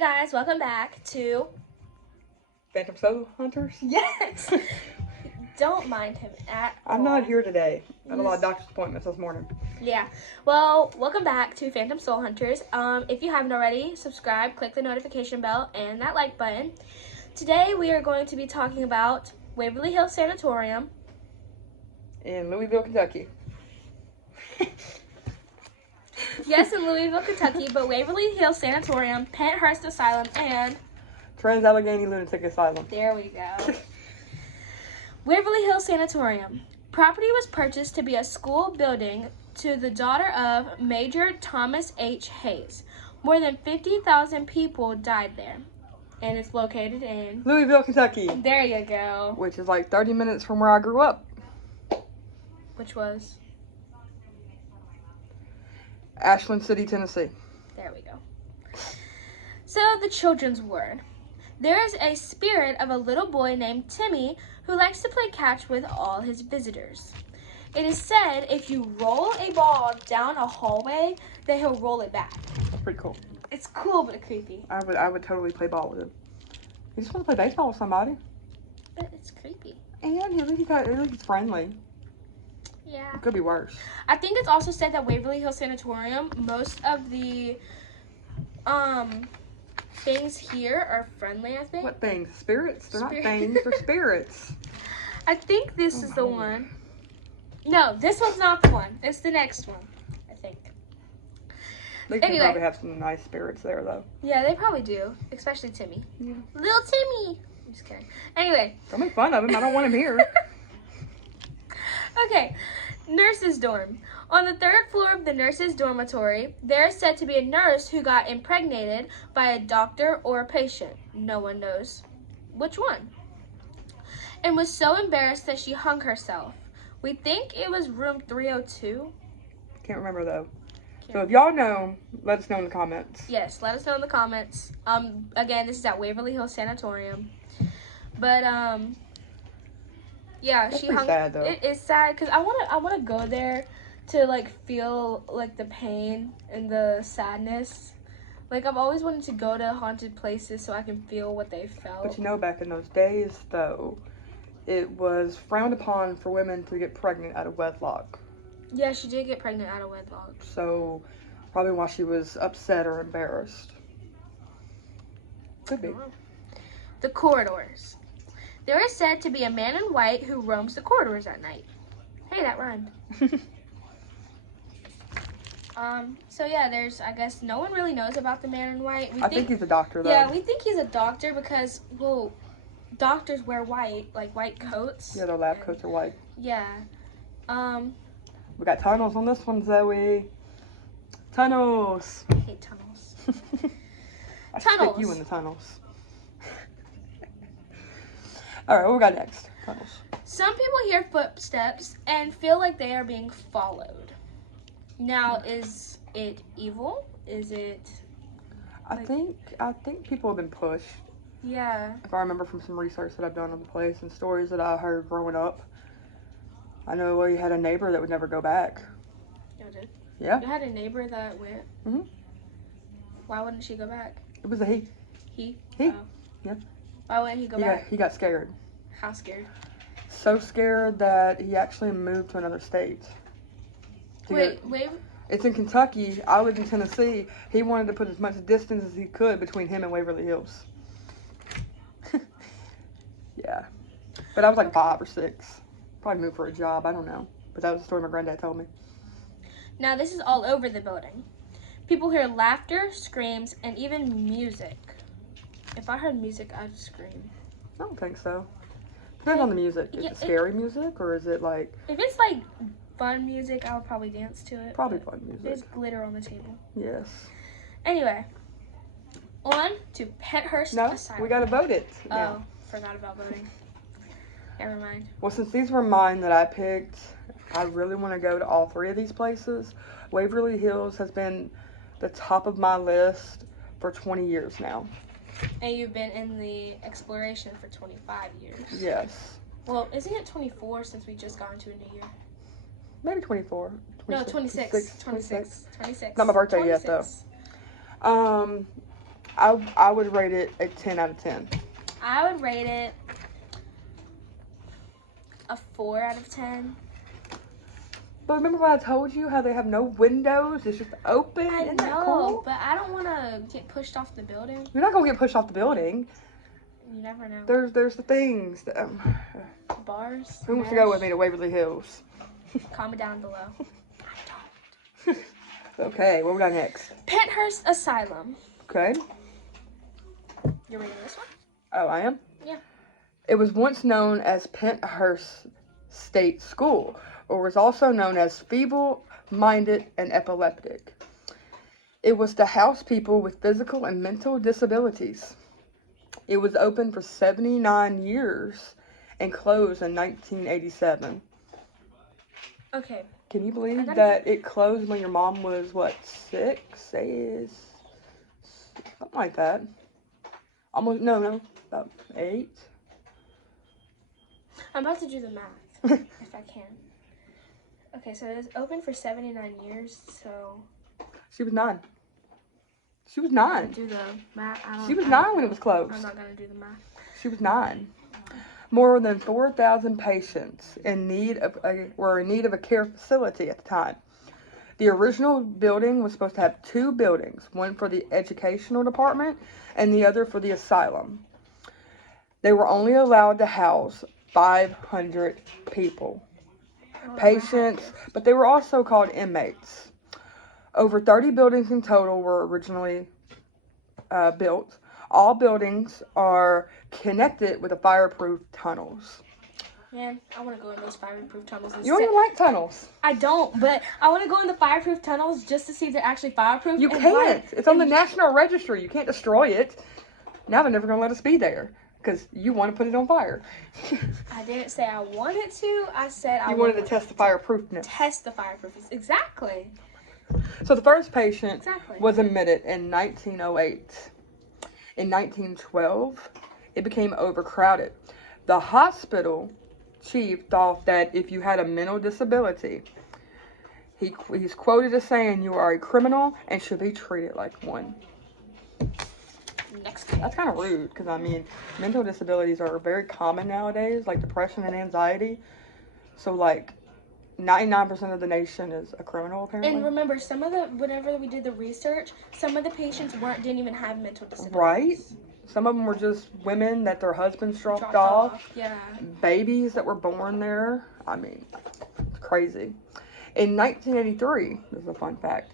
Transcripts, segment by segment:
guys, welcome back to Phantom Soul Hunters? Yes. Don't mind him at all. I'm not here today. I had a lot of doctor's appointments this morning. Yeah. Well, welcome back to Phantom Soul Hunters. If you haven't already, subscribe, click the notification bell, and that like button. Today we are going to be talking about Waverly Hills Sanatorium In Louisville, Kentucky. Yes, in Louisville, Kentucky, but Waverly Hills Sanatorium, Penthurst Asylum, and Trans-Allegheny Lunatic Asylum. there we go. Waverly Hills Sanatorium. Property was purchased to be a school building to the daughter of Major Thomas H. Hayes. More than 50,000 people died there. And it's located in Louisville, Kentucky. There you go. Which is like 30 minutes from where I grew up. Which was? Ashland City, Tennessee. There we go. So, the children's word. There is a spirit of a little boy named Timmy who likes to play catch with all his visitors. It is said if you roll a ball down a hallway, that he'll roll it back. That's pretty cool. It's cool, but creepy. I would totally play ball with him. He just wants to play baseball with somebody. But it's creepy. And he's friendly. Yeah. It could be worse. I think it's also said that Waverly Hills Sanatorium, most of the things here are friendly, I think. What things? Spirits? They're not Spirit. things, they're spirits. I think this is the one. No, this one's not the one. It's the next one, I think. They can Anyway. probably have some nice spirits there, though. Yeah, they probably do. Especially Timmy. Yeah. Little Timmy! I'm just kidding. Anyway. Don't make fun of him. I don't want him here. Okay. Nurse's dorm. On the third floor of the nurse's dormitory, there is said to be a nurse who got impregnated by a doctor or a patient. No one knows which one. And was so embarrassed that she hung herself. We think it was room 302. Can't remember, though. So if y'all know, let us know in the comments. Yes, let us know in the comments. Again, this is at Waverly Hills Sanatorium. But yeah, That's she pretty hung. sad, though. It is sad because I wanna go there to like feel like the pain and the sadness. Like I've always wanted to go to haunted places so I can feel what they felt. But you know, back in those days, though, it was frowned upon for women to get pregnant out of wedlock. Yeah, she did get pregnant out of wedlock. So probably why she was upset or embarrassed. Could be. The corridors. There is said to be a man in white who roams the corridors at night. Hey, that rhymed. So yeah, there's, I guess, no one really knows about the man in white. I think he's a doctor, though. Yeah, we think he's a doctor because, well, doctors wear white, like white coats. Yeah, their lab coats are white. Yeah. We got tunnels on this one, Zoe. Tunnels. I hate tunnels. I Tunnels. stick you in the tunnels. Alright, what we got next? Tunnels. Some people hear footsteps and feel like they are being followed. Now, is it evil? Is it... I think people have been pushed. Yeah. If I remember from some research that I've done on the place and stories that I heard growing up, I know we had a neighbor that would never go back. You did? Yeah. You had a neighbor that went? Mhm. Why wouldn't she go back? It was a he. He? He. Oh. Yeah. Why wouldn't he go back? He got scared. How scared? So scared that he actually moved to another state. Wait. It's in Kentucky. I live in Tennessee. He wanted to put as much distance as he could between him and Waverly Hills. Yeah. But I was like 5 or 6. Probably moved for a job. I don't know. But that was the story my granddad told me. Now, this is all over the building. People hear laughter, screams, and even music. If I heard music, I'd scream. I don't think so. Depends on the music. Is Yeah, it scary music or is it like... If it's like fun music, I would probably dance to it. Probably fun music. There's glitter on the table. Yes. Anyway, on to Penthurst No, Asylum. we gotta vote it. Oh, now. forgot about voting. Never mind. Well, since these were mine that I picked, I really want to go to all 3 of these places. Waverly Hills has been the top of my list for 20 years now. And you've been in the exploration for 25 years. Yes. Well, isn't it 24 since we just got into a new year? Maybe 24. No, 26. 26. Not my birthday yet, though. I would rate it a 10 out of 10. I would rate it a 4 out of 10. But remember what I told you? How they have no windows? It's just open? I Isn't that know, cool? but I don't want to get pushed off the building. You're not going to get pushed off the building. You never know. There's the things. That, Bars. who wants to go with me to Waverly Hills? Comment down below. Okay, what we got next? Penthurst Asylum. Okay. You're reading this one? Oh, I am? Yeah. It was once known as Penthurst State School, or was also known as feeble-minded and epileptic. It was to house people with physical and mental disabilities. It was open for 79 years and closed in 1987. Okay. Can you believe that it closed when your mom was, what, 6? Something like that. Almost, no, about 8. I'm about to do the math, if I can. Okay, so it was open for 79 years, so... She was 9. She was 9. Do the math. She was 9 when it was closed. I'm not going to do the math. She was 9. More than 4,000 patients were in need of a care facility at the time. The original building was supposed to have 2 buildings, one for the educational department and the other for the asylum. They were only allowed to house 500 people, patients, but they were also called inmates. Over 30 buildings in total were originally built. All buildings are connected with the fireproof tunnels. Man, I want to go in those fireproof tunnels. You don't even like tunnels. I don't, but I want to go in the fireproof tunnels just to see if they're actually fireproof. You can't. It's on the National Register. You can't destroy it. Now they're never going to let us be there because you want to put it on fire. I didn't say I wanted to. I said I wanted to test the fireproofness. Test the fireproofness. Exactly. So the first patient was admitted in 1908. In 1912, it became overcrowded. The hospital chief thought that if you had a mental disability, he's quoted as saying you are a criminal and should be treated like one. Next. That's kind of rude because, I mean, mental disabilities are very common nowadays, like depression and anxiety. So, like, 99% of the nation is a criminal, apparently. And remember, whenever we did the research, some of the patients didn't even have mental disabilities. Right? Some of them were just women that their husbands dropped off. Yeah. Babies that were born there. I mean, it's crazy. In 1983, this is a fun fact,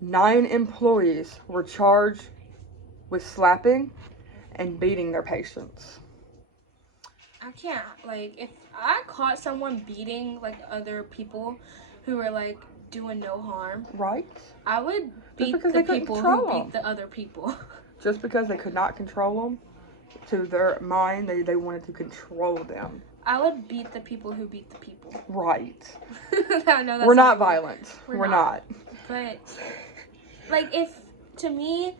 9 employees were charged with slapping and beating their patients. I can't, like, if I caught someone beating, like, other people who were, like, doing no harm. Right. I would beat the people who beat the other people. Just because they could not control them, to their mind, they wanted to control them. I would beat the people who beat the people. Right. I know that's We're not violent. We're not. But, like, to me,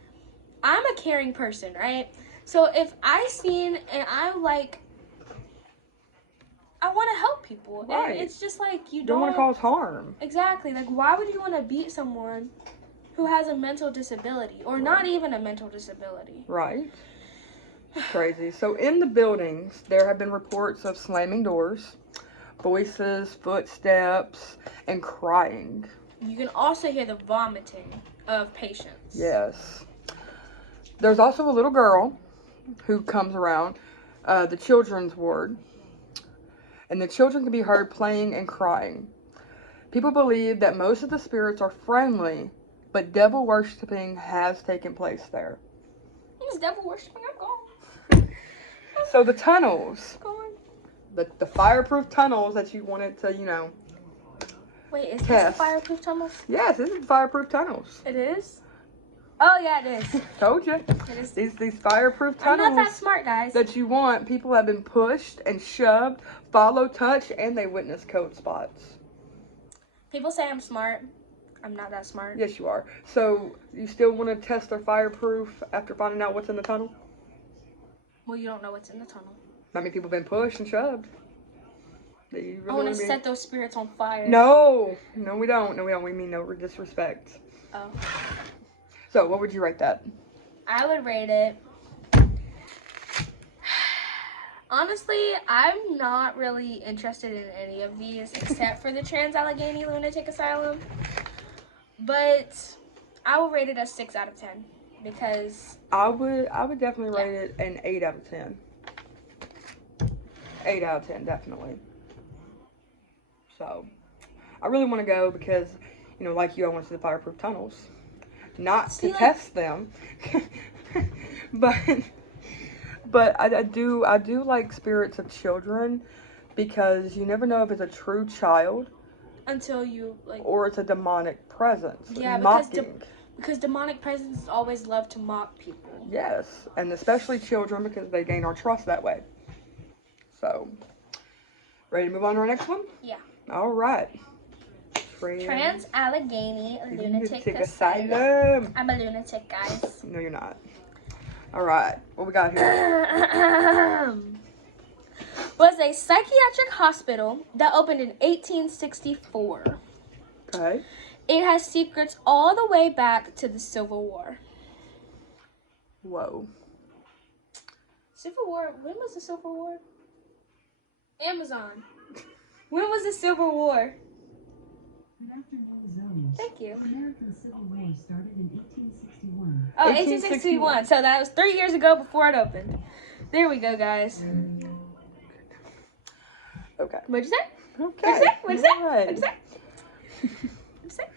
I'm a caring person, right? So if I seen and I want to help people. Right. And it's just like you don't want to cause harm. Exactly. Like, why would you want to beat someone who has a mental disability or not even a mental disability? Right. Crazy. So in the buildings, there have been reports of slamming doors, voices, footsteps, and crying. You can also hear the vomiting of patients. Yes. There's also a little girl who comes around the children's ward, and the children can be heard playing and crying. People believe that most of the spirits are friendly, but devil worshipping has taken place there. Is devil worshipping? I'm gone. So the tunnels, Gone. the fireproof tunnels that you wanted to, Wait, is this the fireproof tunnels? Yes, this is fireproof tunnels. It is? Oh, yeah, it is. Told you. It is. These fireproof tunnels. I'm not that smart, guys. That you want. People have been pushed and shoved, follow, touch, and they witness cold spots. People say I'm smart. I'm not that smart. Yes, you are. So you still want to test their fireproof after finding out what's in the tunnel? Well, you don't know what's in the tunnel. I mean, people have been pushed and shoved. Really I want to set those spirits on fire. No, we don't. No, we don't. We mean no disrespect. Oh. So, what would you rate that? I would rate it. Honestly, I'm not really interested in any of these except for the Trans-Allegheny Lunatic Asylum. But I will rate it a 6 out of 10 because I would definitely rate it an 8 out of 10. 8 out of 10, definitely. So, I really want to go because, you know, like you, I want to see the fireproof tunnels. Not to test them, but I do like spirits of children because you never know if it's a true child until you like, or it's a demonic presence. Yeah, because demonic presences always love to mock people. Yes, and especially children because they gain our trust that way. So, ready to move on to our next one? Yeah. All right. Trans-Allegheny Lunatic Asylum. I'm a lunatic, guys. No, you're not. All right. What we got here? Was a psychiatric hospital that opened in 1864. Okay. It has secrets all the way back to the Civil War. Whoa. Civil War? When was the Civil War? Amazon. When was the Civil War? Thank you. American Civil War started in 1861. Oh, 1861. So that was 3 years ago before it opened. There we go, guys. Okay. What'd you say? Okay. What'd you say? Right. What'd you say? What'd you say?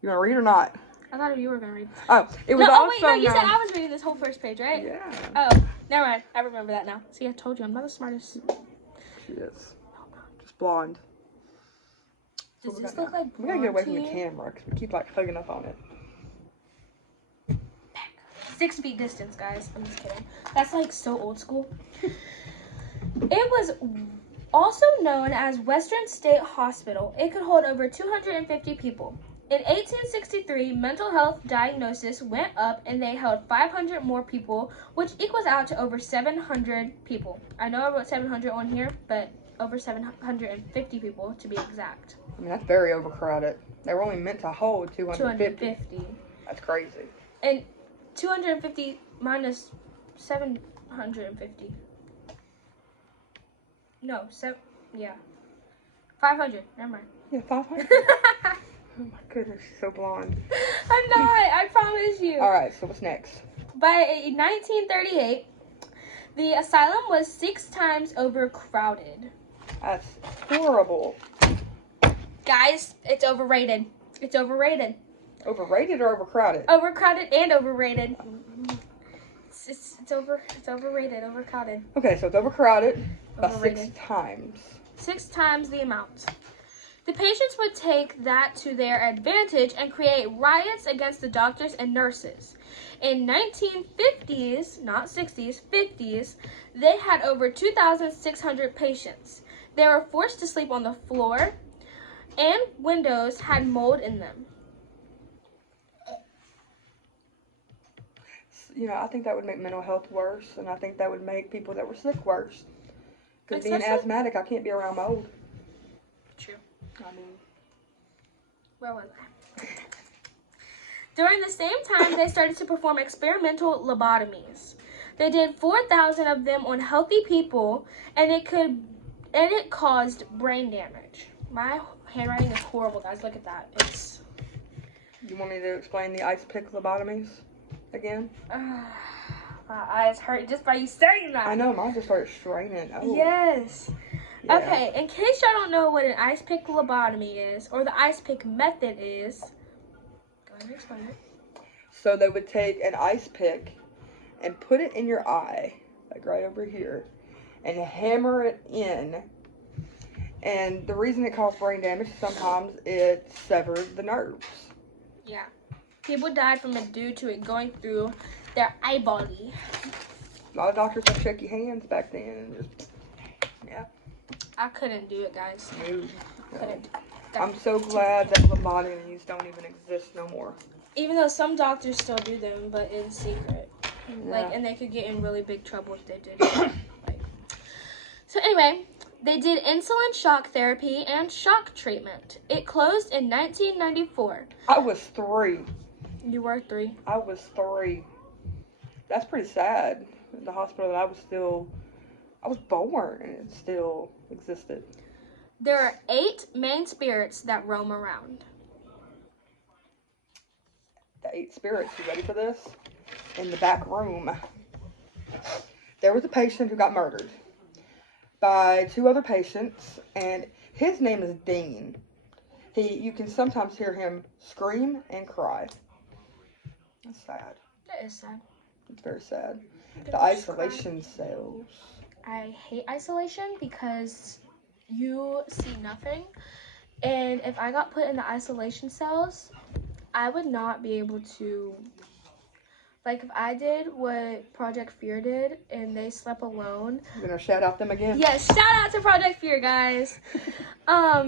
You want to read or not? I thought you were gonna read. Oh, it was No, also oh wait, no, you said known- I was reading this whole first page, right? Yeah. Oh, never mind. I remember that now. See, I told you I'm not the smartest. She is. Just blonde. Does What we this got look now? like We gotta get away from the blonde to you? camera because we keep like hugging up on it. 6 feet distance, guys. I'm just kidding. That's like so old school. It was also known as Western State Hospital. It could hold over 250 people. In 1863, mental health diagnosis went up and they held 500 more people, which equals out to over 700 people. I know I wrote 700 on here, but over 750 people to be exact. I mean, that's very overcrowded. They were only meant to hold 250. 250. That's crazy. And 250 minus 750. No, 500. Never mind. Yeah, 500. Oh my goodness, she's so blonde. I'm not. I promise you. All right, so what's next? By 1938, the asylum was 6 times overcrowded. That's horrible. Guys, it's overrated. It's overrated. Overrated or overcrowded? Overcrowded and overrated. It's overrated, overcrowded. Okay, so it's overcrowded by Overrated. 6 times. 6 times the amount. The patients would take that to their advantage and create riots against the doctors and nurses. In 1950s, not 60s, 50s, they had over 2,600 patients. They were forced to sleep on the floor, and windows had mold in them. You know, I think that would make mental health worse, and I think that would make people that were sick worse. Because being Excessive? asthmatic, I can't be around mold. True. I mean, Where was I? During the same time, they started to perform experimental lobotomies. They did 4,000 of them on healthy people, and it caused brain damage. My handwriting is horrible, guys. Look at that. It's. you want me to explain the ice pick lobotomies again? My eyes hurt just by you saying that. I know, mine just started straining. Oh. Yes. Yeah. Okay, in case y'all don't know what an ice pick lobotomy is, or the ice pick method is, go ahead and explain it. So they would take an ice pick and put it in your eye, like right over here, and hammer it in. And the reason it caused brain damage, sometimes it severed the nerves. Yeah. People died from it due to it going through their eyebally. A lot of doctors had shaky hands back then. And just, yeah. I couldn't do it, guys. No. Couldn't. I'm so glad that lobotomies don't even exist no more. Even though some doctors still do them, but in secret. Like, Yeah. and they could get in really big trouble if they did it. Like, so anyway, they did insulin shock therapy and shock treatment. It closed in 1994. I was 3. You were 3. I was 3. That's pretty sad. The hospital that I was born and it still existed. There are 8 main spirits that roam around. The 8 spirits, you ready for this? In the back room, there was a patient who got murdered by 2 other patients, and his name is Dean. You can sometimes hear him scream and cry. That's sad. That is sad. It's very sad. The isolation cells. I hate isolation because you see nothing. And if I got put in the isolation cells, I would not be able to, like, if I did what Project Fear did and they slept alone. You're gonna shout out them again? Yes, shout out to Project Fear, guys.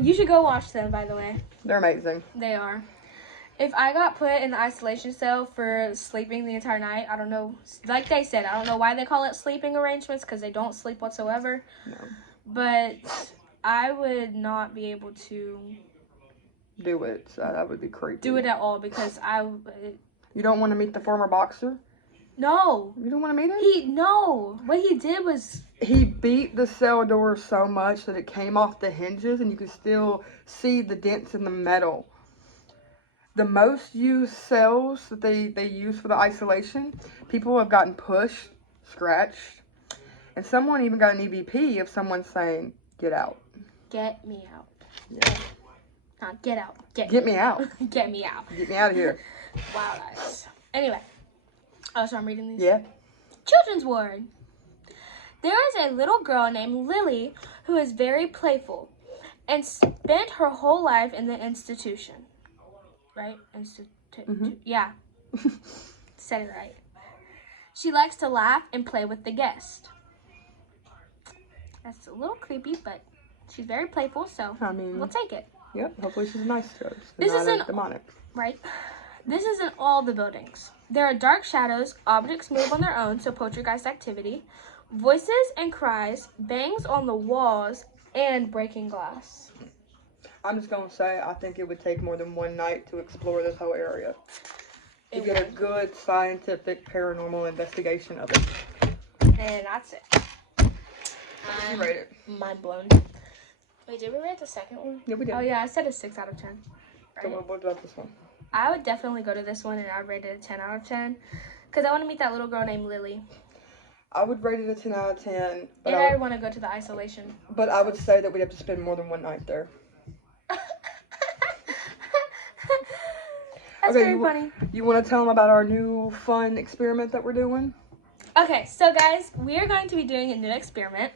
You should go watch them, by the way. They're amazing. They are. If I got put in the isolation cell for sleeping the entire night, I don't know, like they said, I don't know why they call it sleeping arrangements, because they don't sleep whatsoever. No. But I would not be able to Do it. That would be creepy. do it at all, because You don't want to meet the former boxer? no. You don't want to meet him? No. What he did was, He beat the cell door so much that it came off the hinges and you could still see the dents in the metal. The most used cells that they use for the isolation, people have gotten pushed, scratched, and someone even got an EVP of someone saying, "Get out." get me out. Yeah. Not get out. Get me out. Get me out. Get me out of here. Wow, guys. Anyway. Oh, so I'm reading these? Yeah. Children's ward. There is a little girl named Lily who is very playful and spent her whole life in the institution. Right? Yeah. Said it right. She likes to laugh and play with the guest. That's a little creepy, but she's very playful, so I mean, we'll take it. Yep. Hopefully she's nice to us. This Not isn't- demonic. Right? This isn't all the buildings. There are dark shadows, objects move on their own, so poltergeist activity, voices and cries, bangs on the walls, and breaking glass. I'm just gonna say I think it would take more than one night to explore this whole area. To It get a would. good scientific paranormal investigation of it. And that's it. You rate it? Mind blown. Wait, did we rate the second one? Yeah, we did. Oh yeah, I said a 6 out of 10. So Right? what about this one? I would definitely go to this one and I'd rate it a 10 out of 10. Because I want to meet that little girl named Lily. I would rate it a 10 out of 10. But, And I I would, want to go to the isolation. but I would say that we'd have to spend more than one night there. That's Okay, very funny. You want to tell them about our new fun experiment that we're doing? Okay, so guys, we are going to be doing a new experiment.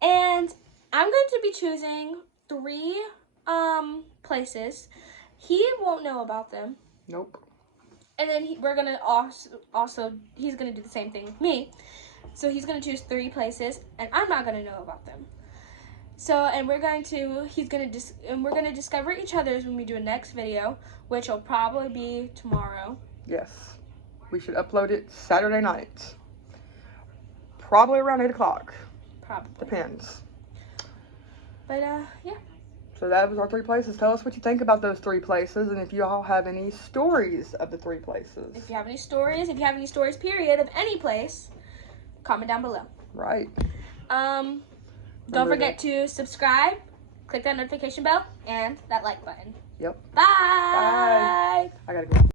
And I'm going to be choosing 3 places. He won't know about them. Nope. And then we're going to also, he's going to do the same thing with me. So he's going to choose 3 places, and I'm not going to know about them. So, and we're going to discover each other's when we do a next video, which will probably be tomorrow. Yes. We should upload it Saturday night. Probably around 8 o'clock. Probably. Depends. But, yeah. So that was our 3 places. Tell us what you think about those 3 places and if you all have any stories of the 3 places. If you have any stories, period, of any place, comment down below. Right. Don't forget to subscribe, click that notification bell, and that like button. Yep. Bye. I gotta go.